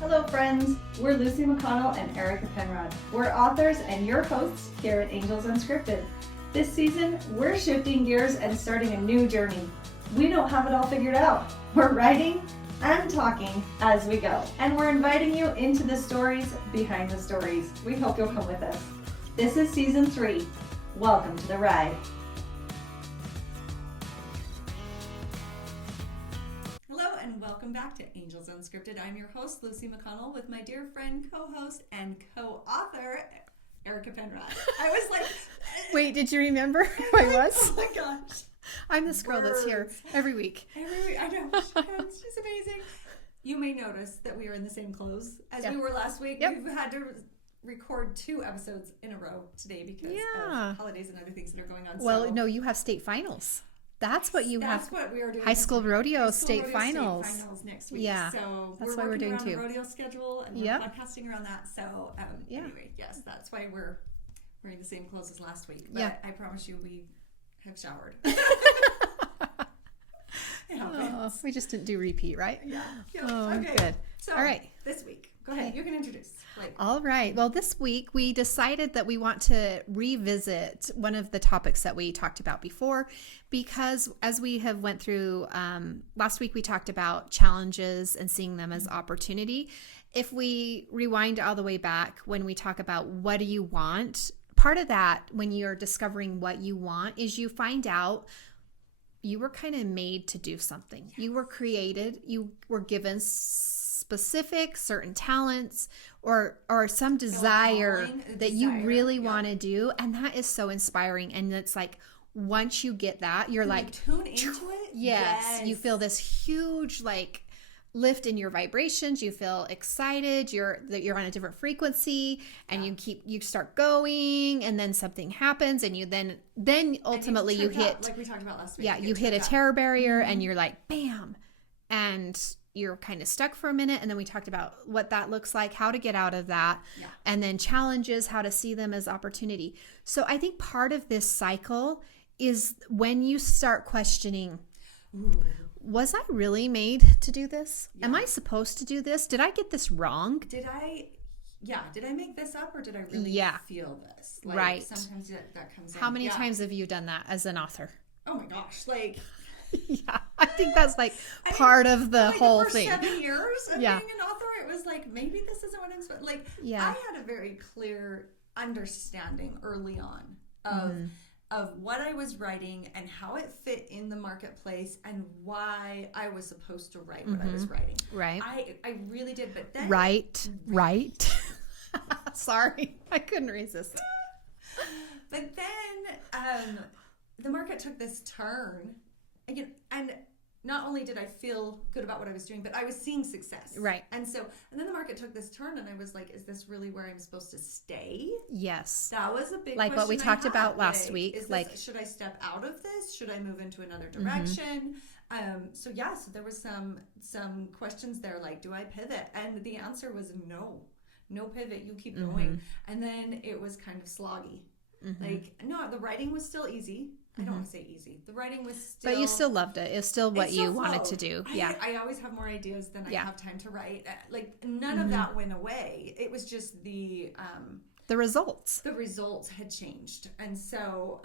Hello friends, we're Lucy McConnell and Erica Penrod. We're authors and your hosts here at Angels Unscripted. This season, we're shifting gears and starting a new journey. We don't have it all figured out. We're writing and talking as we go. And we're inviting you into the stories behind the stories. We hope you'll come with us. This is season 3. Welcome to the ride. Welcome back to Angels Unscripted. I'm your host, Lucy McConnell, with my dear friend, co-host, and co-author, Erica Penrod. I was like... Wait, did you remember who I was? Oh my gosh. I'm this girl that's here every week. Every week, I know. She's amazing. You may notice that we are in the same clothes as we were last week. Yep. We've had to record 2 episodes in a row today because of holidays and other things that are going on. Well, no, you have state finals. That's what you have. That's what we are doing. High school rodeo state finals. State finals next week. Yeah. So that's we're why we're doing around too. The rodeo schedule and we're podcasting around that. So anyway, yes, that's why we're wearing the same clothes as last week. But I promise you, we have showered. We just didn't do repeat, right? Yeah. Oh, okay. Good. So all right. This week, go ahead. You can introduce. All right. Well, this week we decided that we want to revisit one of the topics that we talked about before, because as we have went through last week, we talked about challenges and seeing them as opportunity. If we rewind all the way back when we talk about what do you want, part of that when you're discovering what you want is you find out you were kind of made to do something. Yes. You were created. You were given specific certain talents or some desire that you really want to do, and that is so inspiring. And it's like once you get that, you're like tune into it. Yes, you feel this huge like lift in your vibrations. You feel excited. You're on a different frequency, and you start going, and then something happens, and you then ultimately you hit like we talked about last week. Yeah, you hit a terror barrier, and you're like bam, and you're kind of stuck for a minute. And then we talked about what that looks like, how to get out of that, and then challenges, how to see them as opportunity. So I think part of this cycle is when you start questioning, was I really made to do this? Yeah. Am I supposed to do this? Did I get this wrong? Did I make this up, or did I really feel this? Like, right. Sometimes that comes in. How many times have you done that as an author? Oh my gosh, like... Yeah, I think that's like part of the whole the thing. 7 years of being an author, it was like, maybe this isn't what I'm supposed to... Like, I had a very clear understanding early on of what I was writing and how it fit in the marketplace and why I was supposed to write what I was writing. Right. I really did, but then... Right. Sorry, I couldn't resist it. But then the market took this turn. Again, and not only did I feel good about what I was doing, but I was seeing success. Right. And then the market took this turn, and I was like, is this really where I'm supposed to stay? Yes. That was a big like what we talked about last like, week. Should I step out of this? Should I move into another direction? So there was some questions there, like, do I pivot? And the answer was no pivot. You keep going. And then it was kind of sloggy. Like, no, the writing was still easy. I don't want to say easy. The writing was still... But you still loved it. It's still what you wanted to do. I always have more ideas than I have time to write. Like, none of that went away. It was just the results. The results had changed. And so,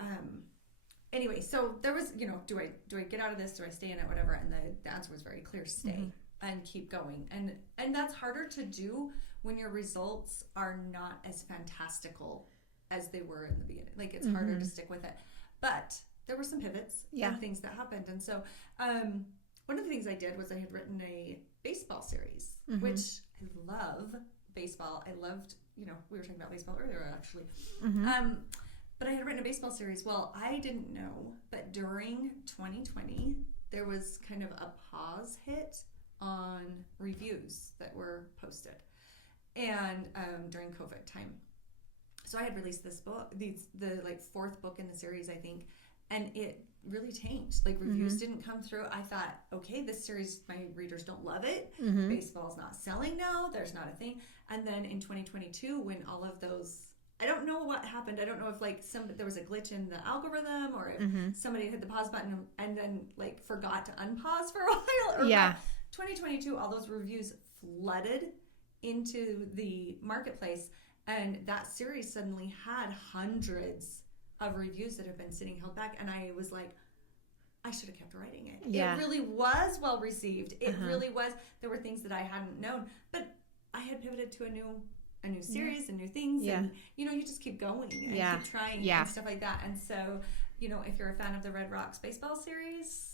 anyway, so there was, do I get out of this? Do I stay in it? Whatever. And the answer was very clear. Stay and keep going. And that's harder to do when your results are not as fantastical as they were in the beginning. Like, it's harder to stick with it. But there were some pivots and things that happened. And so one of the things I did was I had written a baseball series, which I love baseball. I loved, we were talking about baseball earlier, actually. But I had written a baseball series. Well, I didn't know, but during 2020, there was kind of a pause hit on reviews that were posted. And during COVID time. So I had released this book, the 4th book in the series, I think, and it really tanked. Like, reviews didn't come through. I thought, okay, this series, my readers don't love it. Baseball's not selling now. There's not a thing. And then in 2022, when all of those, I don't know what happened. I don't know if there was a glitch in the algorithm, or if somebody hit the pause button and then forgot to unpause for a while. Or 2022, all those reviews flooded into the marketplace, and that series suddenly had hundreds of reviews that have been sitting held back, and I was like, I should have kept writing it. Yeah. It really was well received. It really was. There were things that I hadn't known, but I had pivoted to a new series and new things, and you just keep going and keep trying and stuff like that. And so, if you're a fan of the Red Rocks baseball series,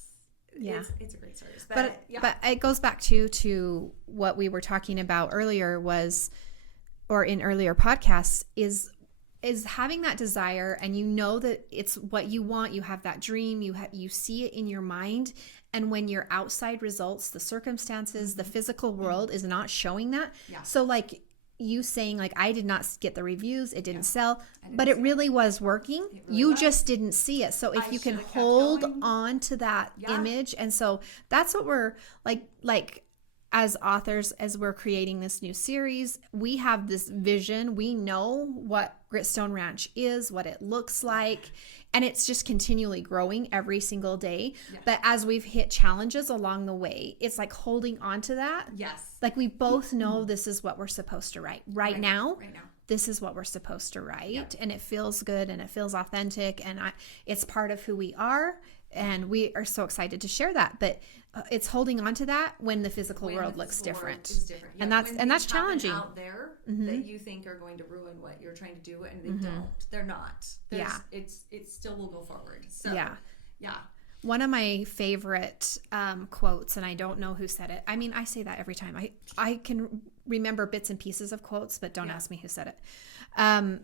it's a great series. But it goes back to what we were talking about earlier or in earlier podcasts is having that desire, and that it's what you want. You have that dream. You see it in your mind, and when your outside results, the circumstances, the physical world is not showing that. Yeah. So like you saying, like, I did not get the reviews, it didn't sell, but it really was working. You just didn't see it. So if you can hold on to that image, and so that's what we're like as authors, as we're creating this new series, we have this vision. We know what Gritstone Ranch is, what it looks like, and it's just continually growing every single day. Yeah. But as we've hit challenges along the way, it's like holding on to that. Yes. Like we both know this is what we're supposed to write. Right now, this is what we're supposed to write. Yep. And it feels good and it feels authentic, and it's part of who we are. And we are so excited to share that. But it's holding on to that when the physical world looks different. And that's challenging. Out there that you think are going to ruin what you're trying to do, and they don't. They're not. It still will go forward. So yeah. One of my favorite quotes, and I don't know who said it. I mean, I say that every time. I can remember bits and pieces of quotes, but don't ask me who said it.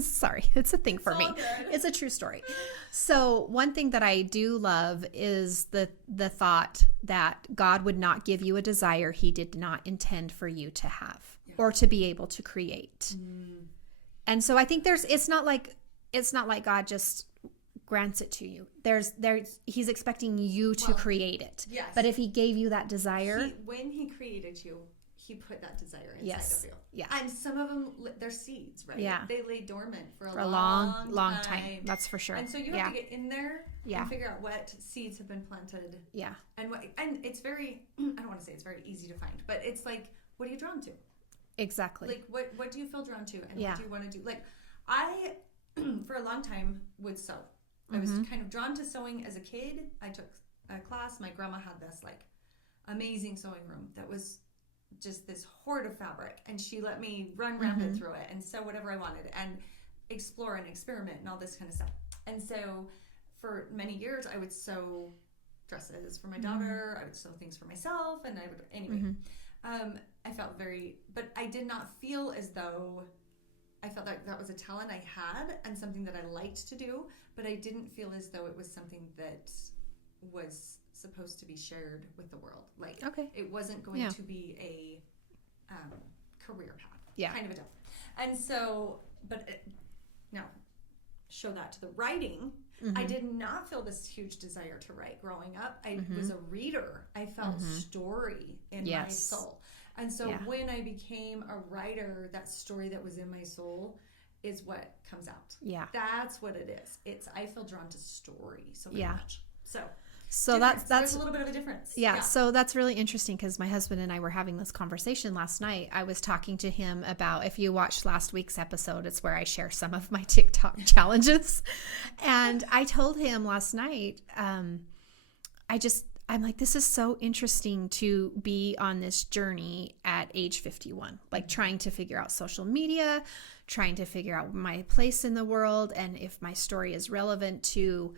Sorry, it's a thing for me. It's a true story. So one thing that I do love is the thought that God would not give you a desire he did not intend for you to have or to be able to create. And so I think it's not like God just grants it to you. He's expecting you to create it. Yes. But if he gave you that desire, when he created you, he put that desire inside of you. Yeah. And some of them, they're seeds, right? Yeah. They lay dormant for a long time. That's for sure. And so you have to get in there and figure out what seeds have been planted. Yeah. And it's very, I don't want to say it's very easy to find, but it's like, what are you drawn to? Exactly. Like, what do you feel drawn to? And what do you want to do? Like, I, for a long time, would sew. I was kind of drawn to sewing as a kid. I took a class. My grandma had this, like, amazing sewing room that was just this hoard of fabric, and she let me run rampant through it and sew whatever I wanted and explore and experiment and all this kind of stuff. And so for many years I would sew dresses for my daughter, I would sew things for myself, and I felt but I did not feel as though I felt like that was a talent I had and something that I liked to do, but I didn't feel as though it was something that was supposed to be shared with the world. Like, it wasn't going to be a career path. Yeah. Kind of a deal. And so, now, show that to the writing. I did not feel this huge desire to write growing up. I was a reader. I felt story in my soul. And so when I became a writer, that story that was in my soul is what comes out. Yeah. That's what it is. I feel drawn to story so very much. So that's there's a little bit of a difference. Yeah. So that's really interesting because my husband and I were having this conversation last night. I was talking to him about, if you watched last week's episode, it's where I share some of my TikTok challenges. And I told him last night, I'm like, this is so interesting to be on this journey at age 51, like trying to figure out social media, trying to figure out my place in the world, and if my story is relevant to,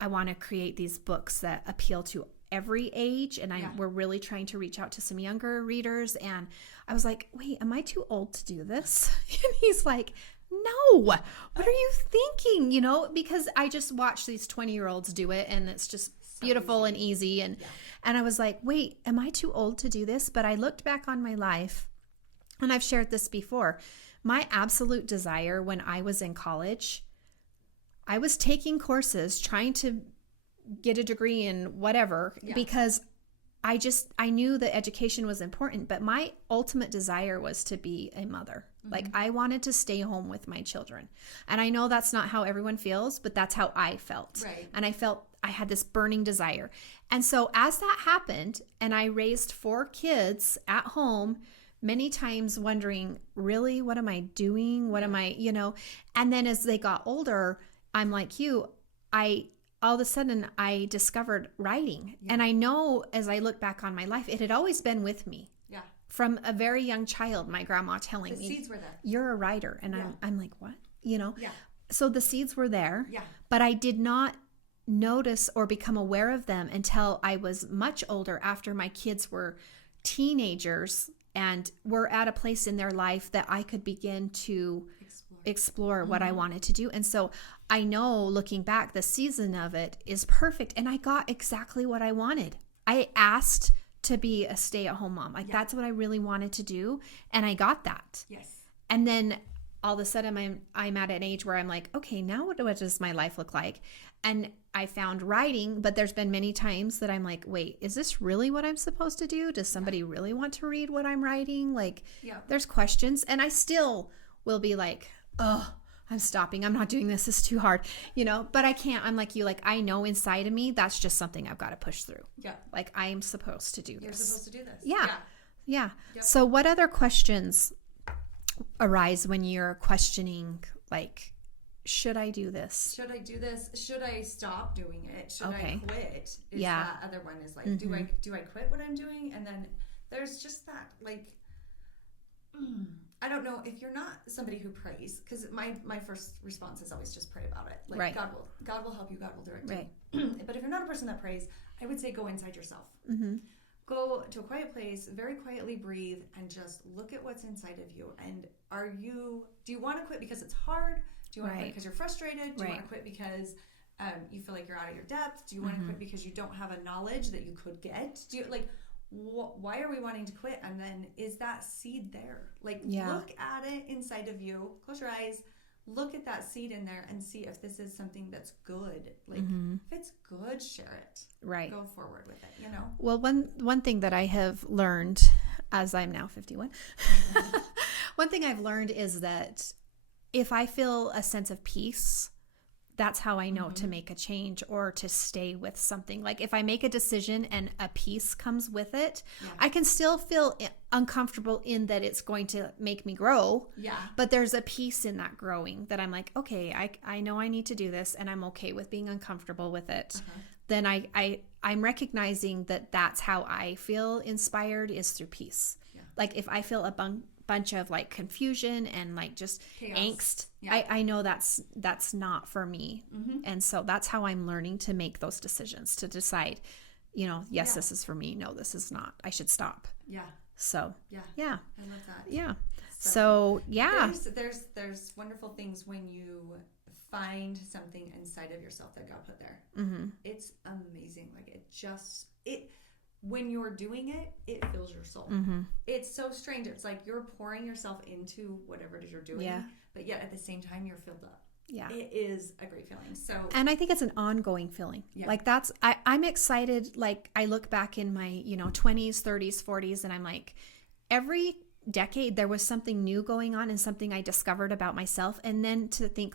I want to create these books that appeal to every age, and we're really trying to reach out to some younger readers. And I was like, wait, am I too old to do this? And he's like, no, what are you thinking? Because I just watch these 20-year-olds do it, and it's just beautiful and easy. And I was like, wait, am I too old to do this? But I looked back on my life, and I've shared this before. My absolute desire when I was in college, I was taking courses, trying to get a degree in whatever, because I knew that education was important, but my ultimate desire was to be a mother. Like, I wanted to stay home with my children. And I know that's not how everyone feels, but that's how I felt. Right. And I felt I had this burning desire. And so as that happened, and I raised 4 kids at home, many times wondering, really, what am I doing? What am I, And then as they got older, I'm like you, all of a sudden I discovered writing. Yeah. And I know as I look back on my life, it had always been with me. Yeah. From a very young child, my grandma telling me, the seeds were there. You're a writer. And I'm like, what? Yeah. So the seeds were there. Yeah. But I did not notice or become aware of them until I was much older, after my kids were teenagers and were at a place in their life that I could begin to explore what I wanted to do. And so I know, looking back, the season of it is perfect. And I got exactly what I wanted. I asked to be a stay-at-home mom. That's what I really wanted to do. And I got that. Yes. And then all of a sudden I'm at an age where I'm like, okay, now what does my life look like? And I found writing, but there's been many times that I'm like, wait, is this really what I'm supposed to do? Does somebody really want to read what I'm writing? There's questions. And I still will be like, oh, I'm stopping. I'm not doing this. It's too hard, but I can't. I'm like you, I know inside of me, that's just something I've got to push through. Yeah. I am supposed to do this. You're supposed to do this. Yeah. Yep. So what other questions arise when you're questioning, should I do this? Should I do this? Should I stop doing it? Should I quit? That other one is do I quit what I'm doing? And then there's just that, I don't know if you're not somebody who prays, because my first response is always just pray about it. Right. God will help you. God will direct right. you. But if you're not a person that prays, I would say go inside yourself. Mm-hmm. Go to a quiet place, very quietly breathe, and just look at what's inside of you. And do you want to quit because it's hard? Do you want to quit because you're frustrated? Do you want to quit because you feel like you're out of your depth? Do you want to quit because you don't have a knowledge that you could get? Do you why are we wanting to quit? And then is that seed there? Look at it inside of you. Close your eyes. Look at that seed in there and see if this is something that's good. If it's good, share it. Right. Go forward with it, Well, one thing that I have learned, as I'm now 51, one thing I've learned is that if I feel a sense of peace, that's how I know to make a change or to stay with something. If I make a decision and a peace comes with it, I can still feel uncomfortable in that it's going to make me grow. Yeah. But there's a peace in that growing that I'm like, okay, I know I need to do this, and I'm okay with being uncomfortable with it. Then I'm recognizing that that's how I feel inspired, is through peace. Yeah. If I feel a bunch of confusion and just chaos, angst, I know that's not for me. And so that's how I'm learning to make those decisions, to decide, yes, this is for me, no, this is not, I should stop. So I love that. So there's wonderful things when you find something inside of yourself that God put there. It's amazing. When you're doing it, it fills your soul. It's so strange. It's like you're pouring yourself into whatever it is you're doing, but yet at the same time, you're filled up. Yeah. It is a great feeling. And I think it's an ongoing feeling. Yeah. I'm excited. I look back in my, 20s, 30s, 40s, and I'm like, every decade there was something new going on and something I discovered about myself. And then to think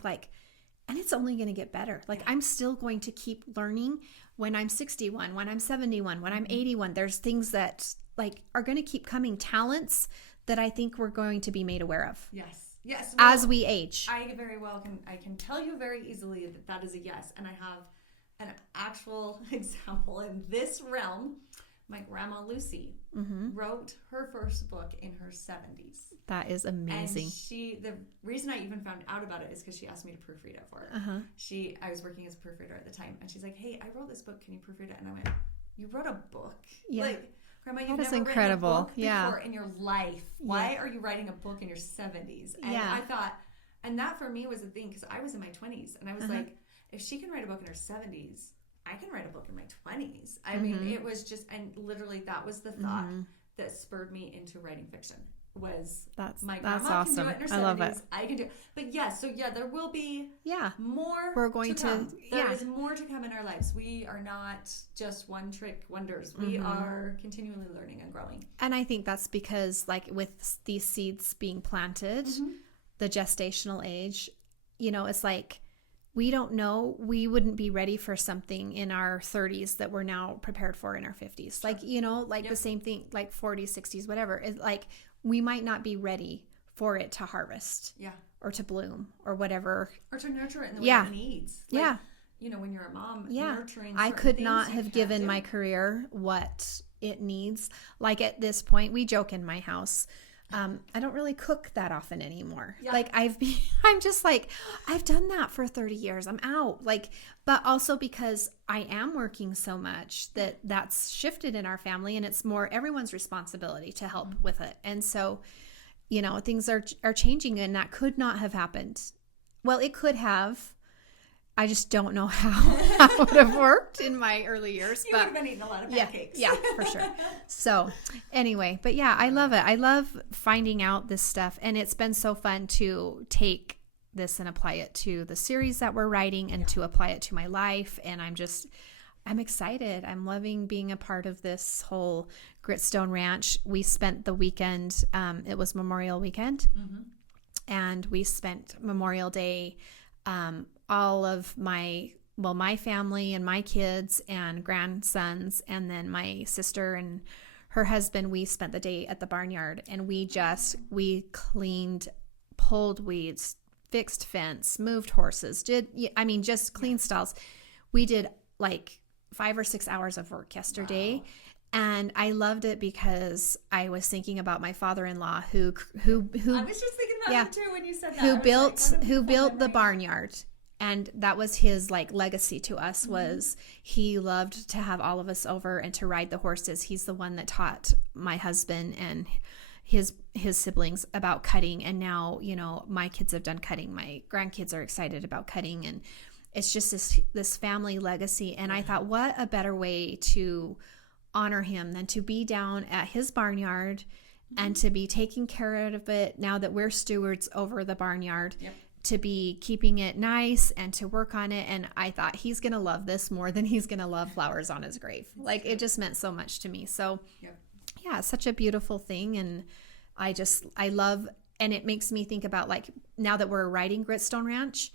and it's only going to get better. I'm still going to keep learning when I'm 61, when I'm 71, when I'm 81. There's things that are going to keep coming, talents that I think we're going to be made aware of. Yes. As we age. I very well can tell you very easily that is a yes. And I have an actual example in this realm. My grandma Lucy wrote her first book in her 70s. That is amazing. And the reason I even found out about it is because she asked me to proofread it for her. I was working as a proofreader at the time, and she's like, "Hey, I wrote this book. Can you proofread it?" And I went, "You wrote a book? Yeah. Grandma, you've never incredible. written a book before in your life. Why are you writing a book in your 70s?" And I thought, and that for me was a thing, because I was in my 20s, and I was like, if she can write a book in her 70s, I can write a book in my 20s. I mean, it was just, and literally that was the thought that spurred me into writing fiction. My grandma awesome. can do it in her 70s. I love it. I can do it. But there will be more. We're going to come. There is more to come in our lives. We are not just one trick wonders. We are continually learning and growing. And I think that's because with these seeds being planted, the gestational age, it's we don't know, we wouldn't be ready for something in our 30s that we're now prepared for in our 50s. Sure. Like, you know, like yep. the same thing, like 40s, 60s, whatever. It's like we might not be ready for it to harvest. Yeah. Or to bloom or whatever. Or to nurture it in the way yeah. it needs. Like, yeah. You know, when you're a mom, yeah. nurturing I could not have given my career what it needs. Like at this point, we joke in my house. I don't really cook that often anymore. Yeah. Like I'm just like, I've done that for 30 years. I'm out. Like, but also because I am working so much that's shifted in our family, and it's more everyone's responsibility to help mm-hmm. with it. And so, you know, things are changing, and that could not have happened. Well, it could have. I just don't know how that would have worked in my early years. You would have been eating a lot of pancakes. Yeah, for sure. So anyway, but yeah, I love it. I love finding out this stuff. And it's been so fun to take this and apply it to the series that we're writing and to apply it to my life. And I'm excited. I'm loving being a part of this whole Gritstone Ranch. We spent the weekend, it was Memorial Weekend, mm-hmm. and we spent Memorial Day all of my family and my kids and grandsons, and then my sister and her husband, we spent the day at the barnyard, and we cleaned, pulled weeds, fixed fence, moved horses, just clean stalls. We did like 5 or 6 hours of work yesterday. Wow. And I loved it because I was thinking about my father-in-law who I was just thinking about him too when you said that. Who built the barnyard. And that was his like legacy to us, was he loved to have all of us over and to ride the horses. He's the one that taught my husband and his siblings about cutting. And now, you know, my kids have done cutting. My grandkids are excited about cutting. And it's just this family legacy. And I thought, what a better way to honor him than to be down at his barnyard and to be taking care of it now that we're stewards over the barnyard. Yep. To be keeping it nice and to work on it. And I thought he's going to love this more than he's going to love flowers on his grave. Like it just meant so much to me. So yeah, it's such a beautiful thing. And I love, and it makes me think about like, now that we're writing Gritstone Ranch,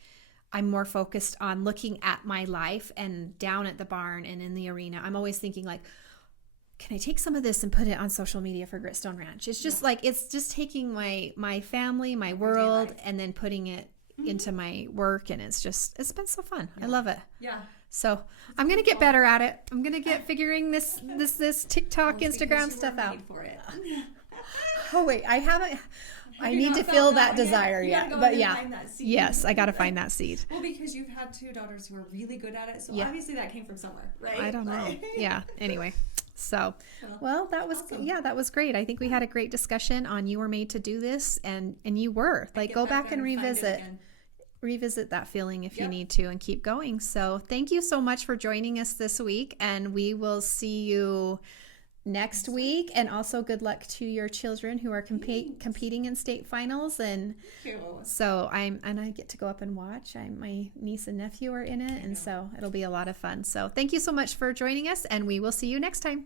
I'm more focused on looking at my life and down at the barn and in the arena. I'm always thinking like, can I take some of this and put it on social media for Gritstone Ranch? It's just like, it's just taking my family, my world, and then putting it into my work. And it's been so fun. I love it. Yeah. So I'm going to get better at it. I'm going to get figuring this TikTok, Instagram stuff out. For it. Oh wait, I haven't. I need to feel that desire yet. But yeah. Yes, I got to find that seed. Well, because you've had 2 daughters who are really good at it. So obviously that came from somewhere, right? I don't know. Yeah. Anyway. So, well, that was, awesome. That was great. I think we had a great discussion on you were made to do this, and you were. Like, go back and revisit that feeling if you need to, and keep going. So thank you so much for joining us this week, and we will see you next week. And also good luck to your children who are competing in state finals. And so I get to go up and watch. My niece and nephew are in it, and so it'll be a lot of fun. So thank you so much for joining us, and we will see you next time.